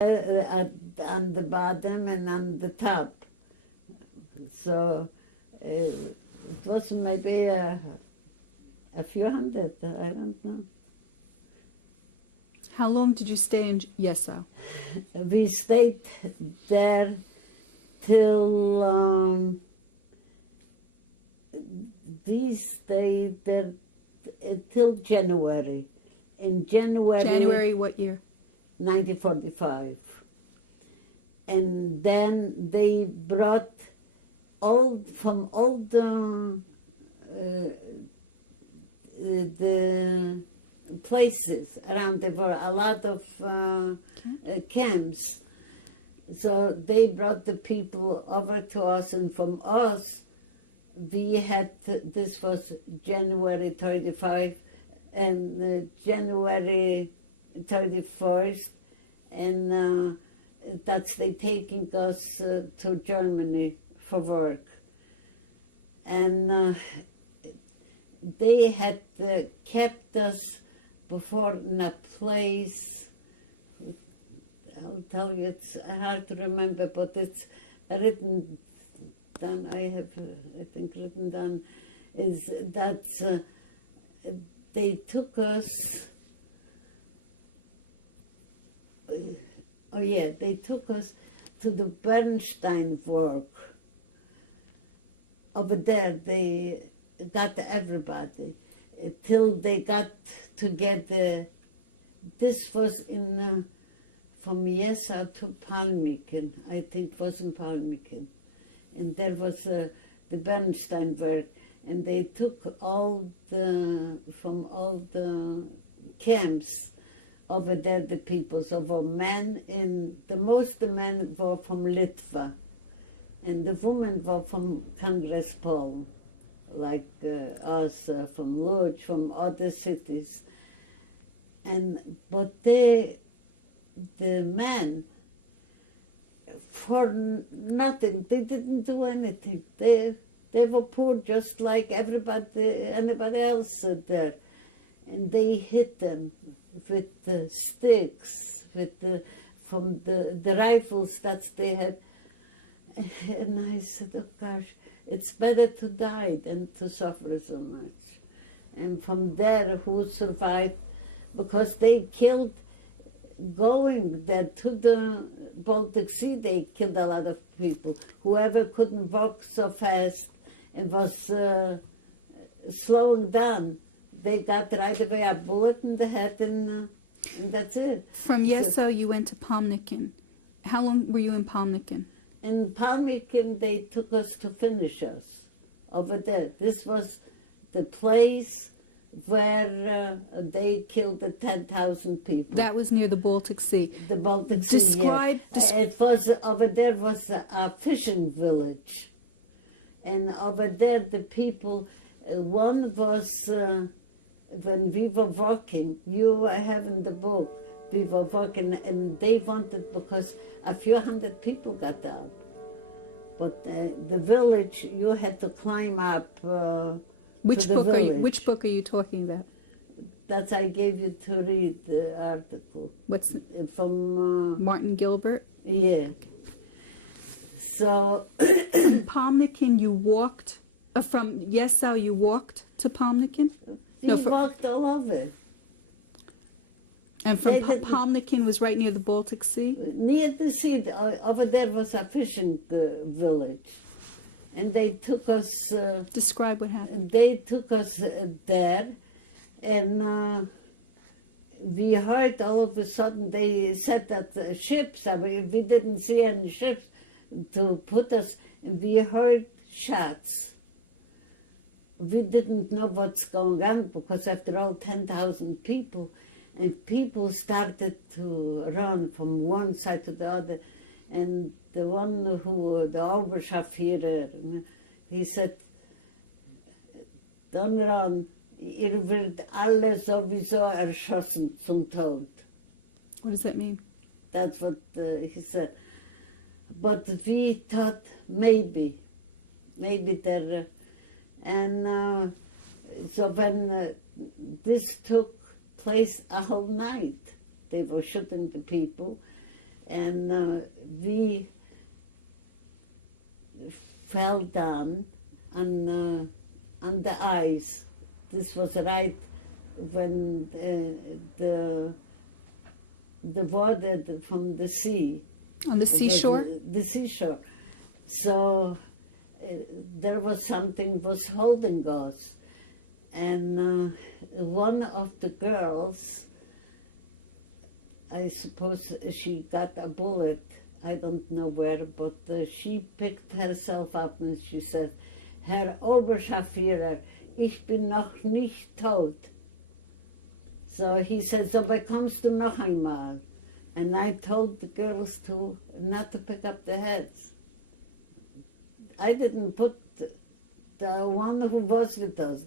on the bottom and on the top. So it was maybe a few hundred, I don't know. How long did you stay in Yesau? We stayed there till we stayed there till January. In January what year? 1945. And then they brought from all the places around. There were a lot of camps. So they brought the people over to us, and from us, we had, this was January 35 and January 31st, and that's they taking us to Germany for work. And they had kept us before in a place, I'll tell you, it's hard to remember, but it's written down, I have, I think, written down, is that they took us, they took us to the Bernstein work. Over there, they got everybody till they got together. This was in from Yesau to Palmnicken, I think it was in Palmnicken. And there was the Bernstein work, and they took from all the camps over there, the people. So were men, most of the men were from Litva, and the women were from Kongress-Pol, like us, from Lodz, from other cities. But the men, for nothing, they didn't do anything. They were poor just like anybody else there. And they hit them with the sticks, from the rifles that they had. And I said, oh gosh, it's better to die than to suffer so much. And from there, who survived, because they killed, going there to the Baltic Sea, they killed a lot of people. Whoever couldn't walk so fast and was slowing down, they got right away a bullet in the head, and that's it. From Yesau, you went to Palmnicken. How long were you in Palmnicken? In Palmnicken, they took us to finish us over there. This was the place where they killed the 10,000 people. That was near the Baltic Sea. The Baltic Sea, Describe. It was, over there was a fishing village. And over there, the people, one was, when we were walking, you have in the book, we were walking, and they wanted, because a few hundred people got out. But the village, you had to climb up. Which book are you talking about? That's I gave you to read the article. What's from Martin Gilbert? Yeah. So in Palmnicken, you walked from Yesau. You walked to Palmnicken. We walked all over. And from Palmnicken was right near the Baltic Sea? Near the sea. Over there was a fishing village. And they took us... Describe what happened. They took us there, and we heard all of a sudden, they said that ships, we didn't see any ships to put us, and we heard shots. We didn't know what's going on, because after all, 10,000 people, and people started to run from one side to the other, and the one who, the Oberscharführer, he said, don't run, ihr wird alle sowieso erschossen zum Tod. What does that mean? That's what he said. But we thought maybe there, and so when this took place a whole night, they were shooting the people. and we fell down on the ice. This was right when the water from the sea. On the seashore? The seashore. So there was something was holding us. And one of the girls, I suppose she got a bullet, I don't know where, but she picked herself up and she said, Herr Oberscharführer, ich bin noch nicht tot. So he said, so bekommst du noch einmal. And I told the girls not to pick up the heads. I didn't put the one who was with us,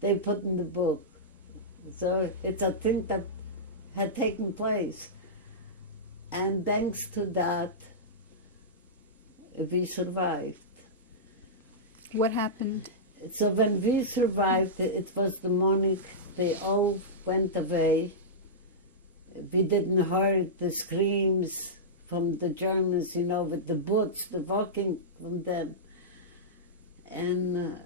they put in the book. So it's a thing that had taken place. And thanks to that, we survived. What happened? So when we survived, it was the morning they all went away. We didn't hear the screams from the Germans, you know, with the boots, the walking from them. And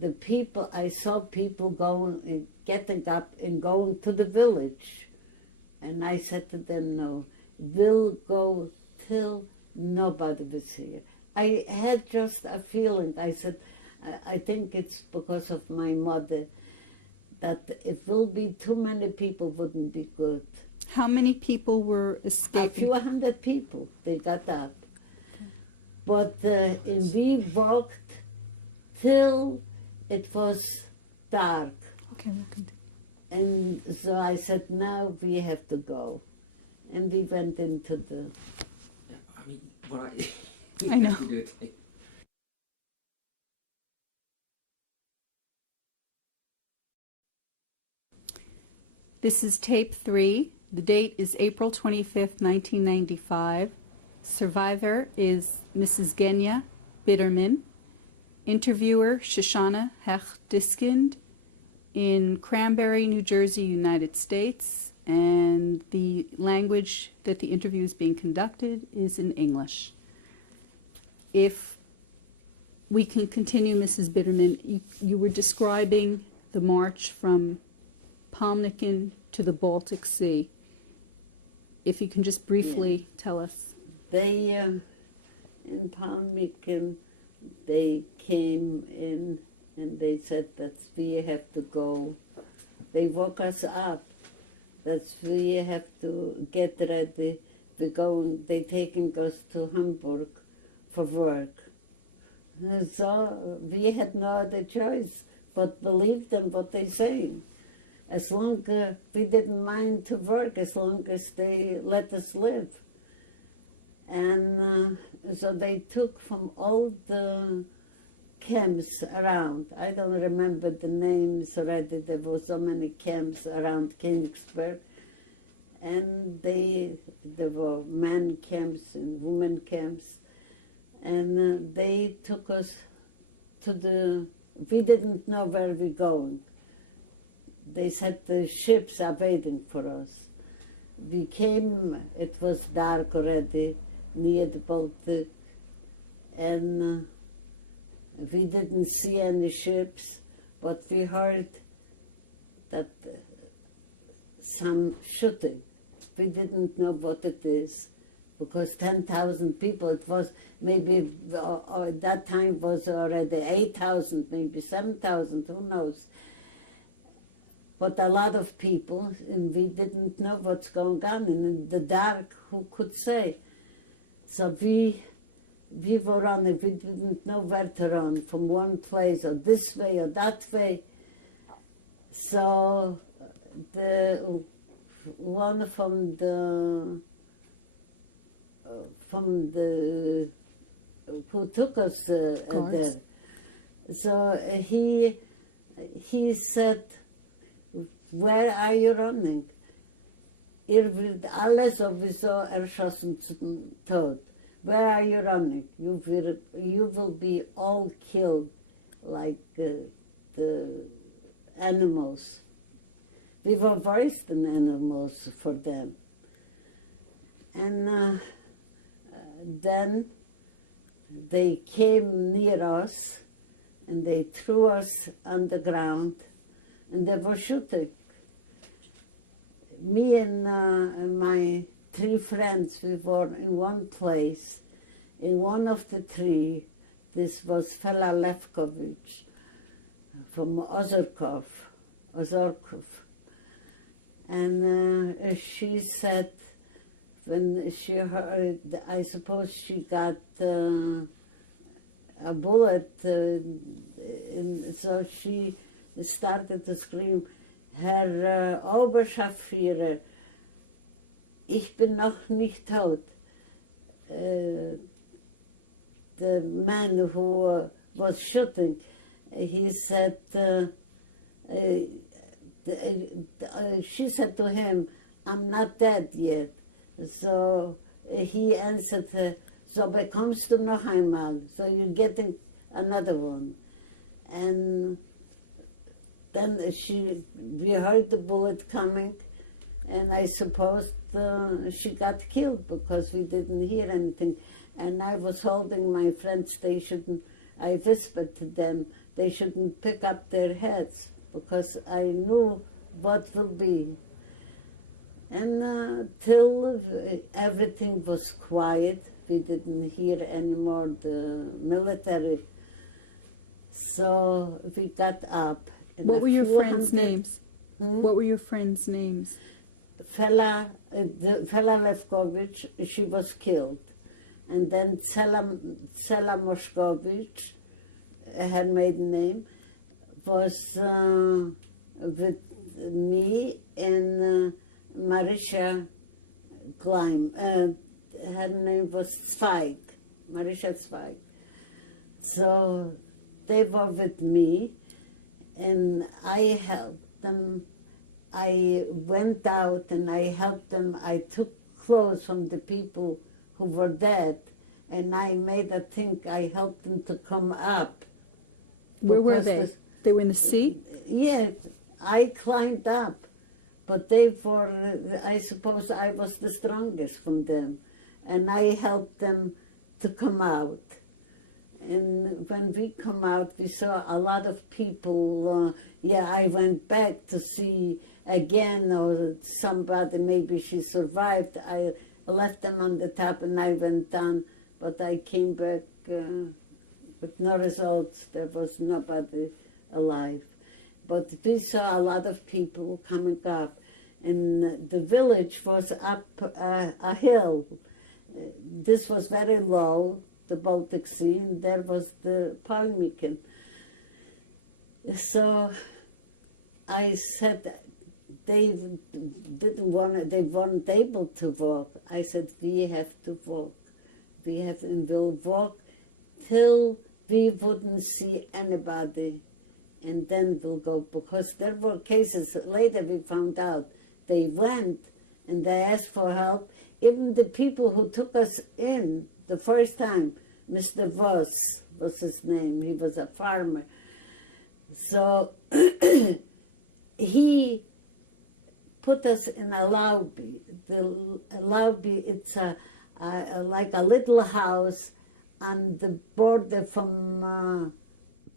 the people, I saw people going, getting up and going to the village. And I said to them, no, we'll go till nobody was here. I had just a feeling, I said, I think it's because of my mother, that if will be too many people wouldn't be good. How many people were A escaping? few hundred people, they got up. But and we walked till it was dark. Okay, we'll continue. And so I said, now we have to go. And we went into the... Yeah, I mean, what I know. have to do it. This is tape 3. The date is April 25th, 1995. Survivor is Mrs. Genya Bitterman. Interviewer Shoshana Hecht-Diskind in Cranberry, New Jersey, United States. And the language that the interview is being conducted is in English. If we can continue, Mrs. Bitterman, you were describing the march from Palmnicken to the Baltic Sea. If you can just briefly tell us. They, in Palmnicken, they came in and they said that we have to go. They woke us up. That we have to get ready. We're going, they're taking us to Hamburg for work. So we had no other choice but believe them what they're saying. As long as we didn't mind to work, as long as they let us live. And so they took from all the camps around. I don't remember the names already. There were so many camps around Königsberg. And there were men camps and women camps. And they took us to we didn't know where we're going. They said the ships are waiting for us. We came, it was dark already, near the Baltic, and we didn't see any ships, but we heard that some shooting. We didn't know what it is, because 10,000 people, it was maybe, at that time was already 8,000, maybe 7,000, who knows. But a lot of people, and we didn't know what's going on, and in the dark, who could say? So we were running, we didn't know where to run, from one place, or this way, or that way. So the one from the who took us there, so he said, where are you running? Ihr wird alle sowieso erschossen zum Tod. Where are you running? You will be all killed like the animals. We were worse than animals for them. And then they came near us and they threw us on the ground and they were shooting. Me and my 3 friends, we were in one place. In one of the 3, this was Fela Lefkovich from Ozorkov. And she said, when she heard, I suppose she got a bullet, and so she started to scream, Herr Oberscharführer, ich bin noch nicht tot. The man who was shooting, he said, she said to him, I'm not dead yet. So he answered her, so bekommst du noch einmal, so you're getting another one. And then we heard the bullet coming, and I suppose she got killed because we didn't hear anything. And I was holding my friends, I whispered to them, they shouldn't pick up their heads because I knew what will be. And till everything was quiet, we didn't hear anymore the military. So we got up. What were your friends' names? What were your friends' names? Fela Lefkovich, she was killed. And then Tsela Moshkovich, her maiden name, was with me and Marisha Gleim. Her name was Zweig, Marisha Zweig. So they were with me, and I helped them. I went out and I helped them. I took clothes from the people who were dead, and I made a thing. I helped them to come up. Where were they? They were in the sea? Yeah, I climbed up, but they were, I suppose I was the strongest from them, and I helped them to come out. And when we come out, we saw a lot of people. I went back to see again, or somebody, maybe she survived. I left them on the top and I went down, but I came back with no results. There was nobody alive. But we saw a lot of people coming up, and the village was up a hill. This was very low, the Baltic Sea, and there was the Palmnicken. So I said, they weren't able to walk. I said, we have to walk. We'll walk till we wouldn't see anybody, and then we'll go. Because there were cases, later we found out, they went and they asked for help. Even the people who took us in the first time, Mr. Voss was his name, he was a farmer. So he put us in a lobby. The lobby, it's like a little house on the border from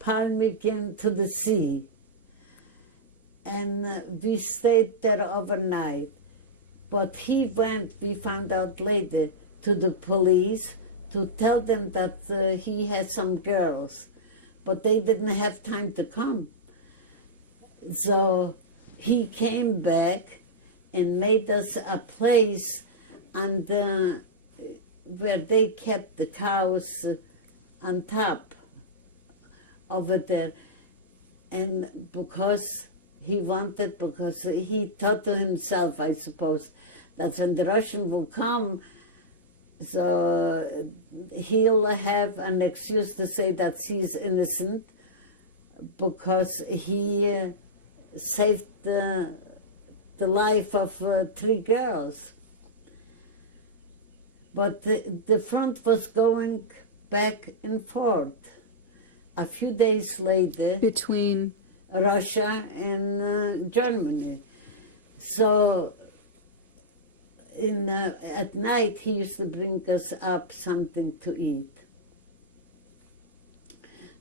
Palmnicken to the sea. And we stayed there overnight. But he went, we found out later, to the police to tell them that he had some girls, but they didn't have time to come. So he came back and made us a place on where they kept the cows on top over there. And because he thought to himself, I suppose, that when the Russian will come, so he'll have an excuse to say that he's innocent because he saved the life of 3 girls. But the front was going back and forth. A few days later, between Russia and Germany. So at night he used to bring us up something to eat.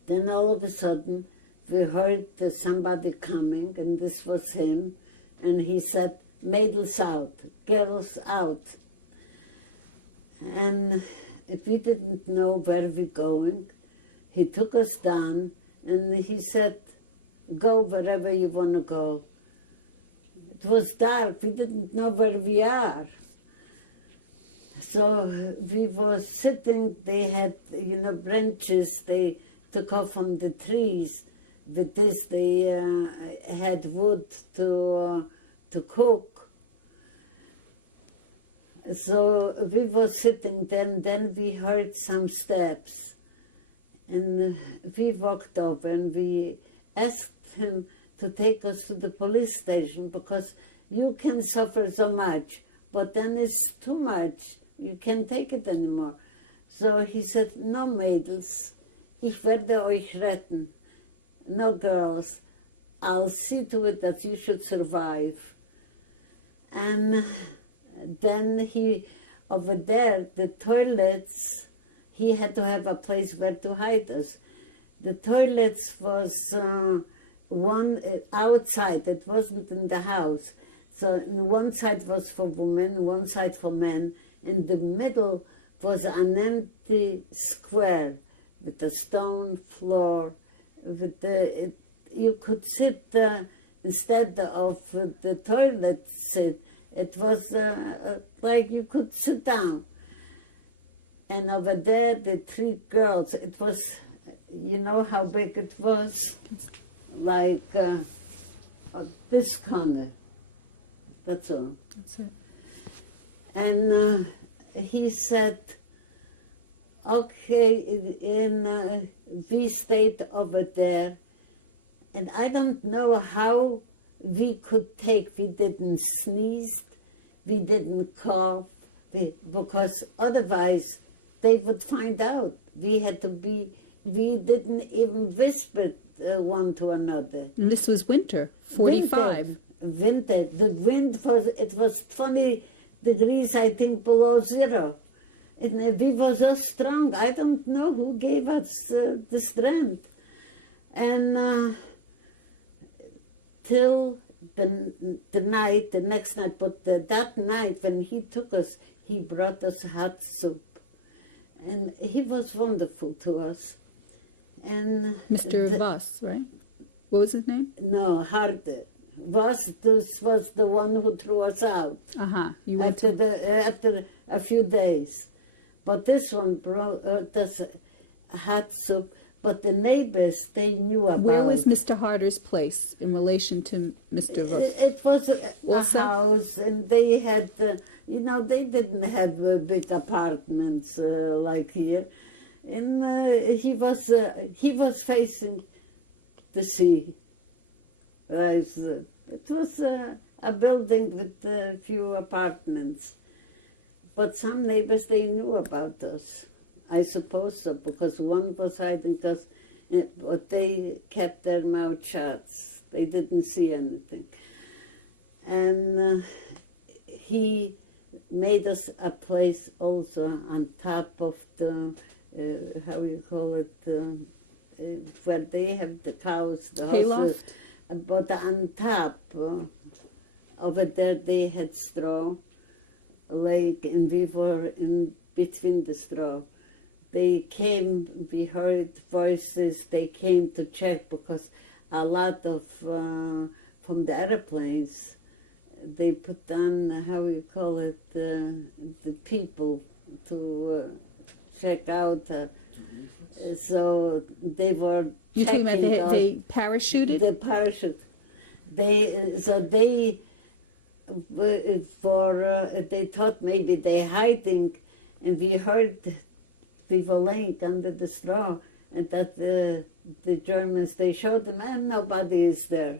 Then all of a sudden we heard somebody coming, and this was him, and he said, "Mädels out, girls out." And if we didn't know where we're going, he took us down and he said, "Go wherever you want to go." It was dark, we didn't know where we are. So we were sitting, they had, branches they took off from the trees. With this they had wood to cook. So we were sitting there, and then we heard some steps. And we walked over and we asked him to take us to the police station, because you can suffer so much, but then it's too much. You can't take it anymore. So he said, "No, Mädels, ich werde euch retten. No, girls, I'll see to it that you should survive." And then over there, the toilets, he had to have a place where to hide us. The toilets was one outside, it wasn't in the house. So one side was for women, one side for men. In the middle was an empty square with a stone floor. You could sit instead of the toilet sit. It was like you could sit down. And over there, the three girls, it was, you know how big it was? Like this corner. That's all. That's it. And he said, okay, we stayed over there. And I don't know how we could take, we didn't sneeze, we didn't cough, because otherwise they would find out. We didn't even whisper one to another. And this was winter, 45. Winter. The wind it was 20 degrees, I think, below zero. And we were so strong. I don't know who gave us the strength. And till the next night, but that night when he took us, he brought us hot soup. And he was wonderful to us. And Mr. Voss, right? What was his name? No, Harder. This was the one who threw us out. You went after a few days. But this one brought us hot soup. But the neighbors, they knew about it. Where was Mr. Harder's place in relation to Mr. Voss? It was a house, and they had, they didn't have big apartments like here. And he was facing the sea. It was a building with a few apartments. But some neighbors, they knew about us. I suppose so, because one was hiding us, but they kept their mouth shut. They didn't see anything. And he made us a place also on top of the, how you call it, where they have the cows, the horses. But on top, over there they had straw, lake, and we were in between the straw. They came, we heard voices, they came to check, because a lot of, from the airplanes, they put on, how you call it, the people to check out. So they were You're talking about they parachuted? The parachute. They thought maybe they're hiding, and we heard people laying under the straw, and that the Germans, they showed them, and nobody is there.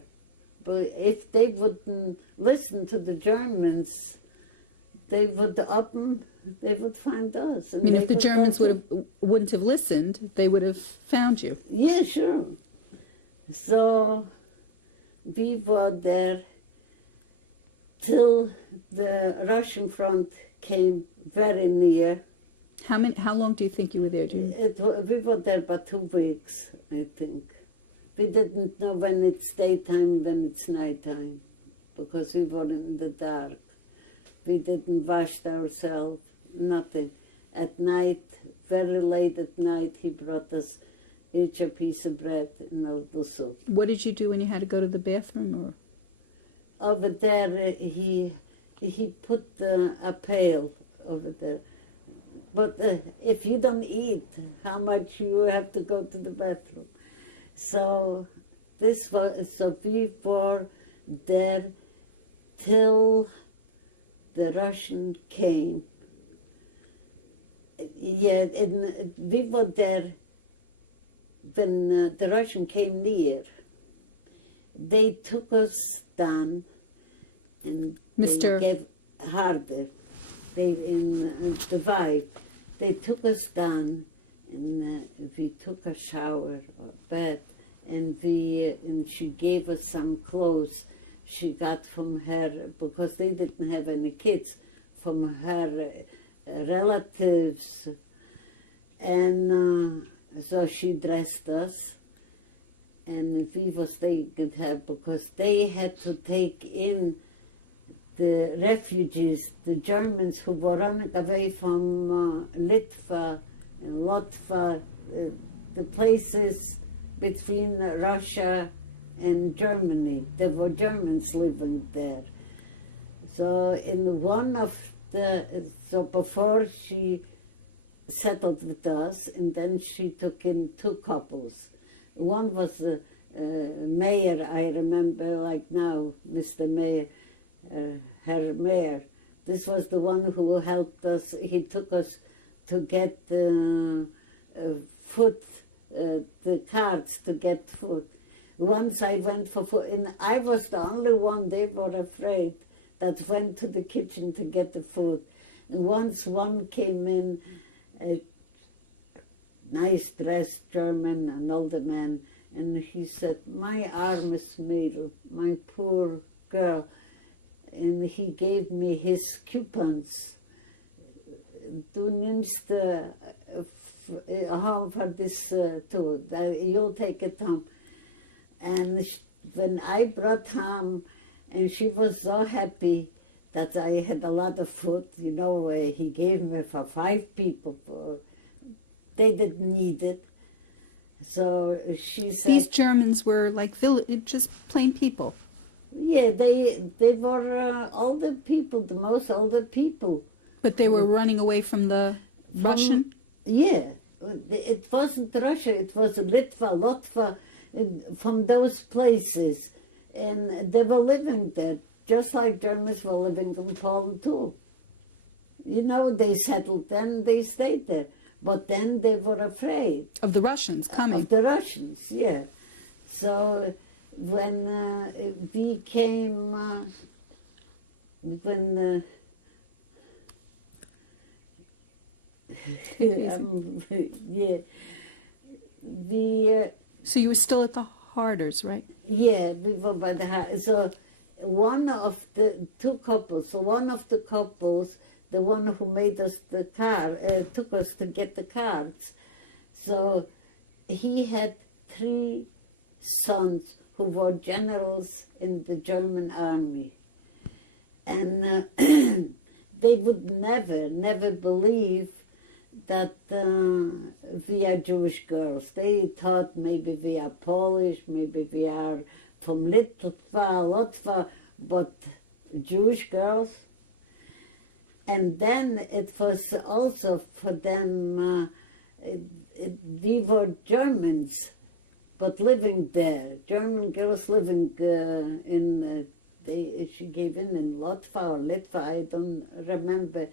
But if they wouldn't listen to the Germans, they would find us. I mean, if the Germans wouldn't have listened, they would have found you. Yeah, sure. So we were there, till the Russian front came very near. How long do you think you were there? We were there about 2 weeks, I think. We didn't know when it's daytime, when it's nighttime, because we were in the dark. We didn't wash ourselves, nothing. At night, very late at night, he brought us each a piece of bread and a little soup. What did you do when you had to go to the bathroom? Or Over there, he put a pail over there. But if you don't eat, how much you have to go to the bathroom? So we were there till the Russian came. Yeah, and we were there when the Russian came near. They took us down, and Mr. they gave harder. They in the vibe. They took us down, and we took a shower or bath, and she gave us some clothes she got from her, because they didn't have any kids, from her relatives, and so she dressed us, and we were staying with her because they had to take in the refugees, the Germans who were running away from Litva and Latva, the places between Russia and Germany. There were Germans living there. So in one of so before she settled with us, and then she took in 2 couples. One was the mayor, I remember like now, Mr. Mayor, Herr Mayor. This was the one who helped us. He took us to get food, the cards to get food. Once I went for food, and I was the only one, they were afraid, that went to the kitchen to get the food. And once one came in, a nice dressed German, an older man, and he said, "My arm is Mädel, my poor girl." And he gave me his coupons. Du nimmst home for this too. You'll take it home. And when I brought home, and she was so happy that I had a lot of food, you know, he gave me for 5 people. They didn't need it. So she said... These Germans were like just plain people. Yeah, they were older people, the most older people. But they were running away from the Russian? Yeah, it wasn't Russia, it was Litva, Latva, from those places. And they were living there, just like Germans were living in Poland too. You know, they settled then, they stayed there. But then they were afraid. Of the Russians coming? Of the Russians, yeah. So when we came, yeah, so you were still at the Harders, right? yeah, we were by the house. So one of the 2 couples, so one of the couples, the one who made us the car, took us to get the cards. So he had 3 sons who were generals in the German army. And they would never believe that we are Jewish girls. They thought maybe we are Polish, maybe we are from Litva, Latva, but Jewish girls. And then it was also for them, we were Germans, but living there. German girls living she gave in Latva or Litva, I don't remember.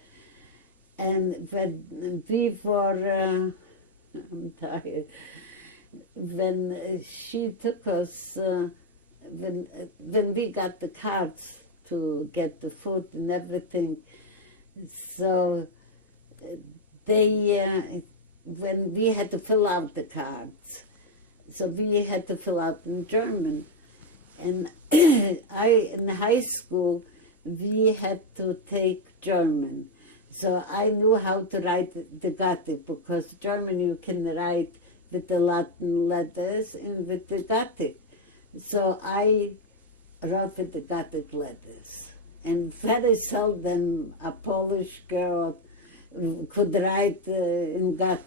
And when we were, I'm tired, when she took us, when we got the cards to get the food and everything, so when we had to fill out the cards, so we had to fill out in German. And in high school, we had to take German. So I knew how to write the Gothic, because German you can write with the Latin letters and with the Gothic. So I wrote with the Gothic letters. And very seldom a Polish girl could write in Gothic.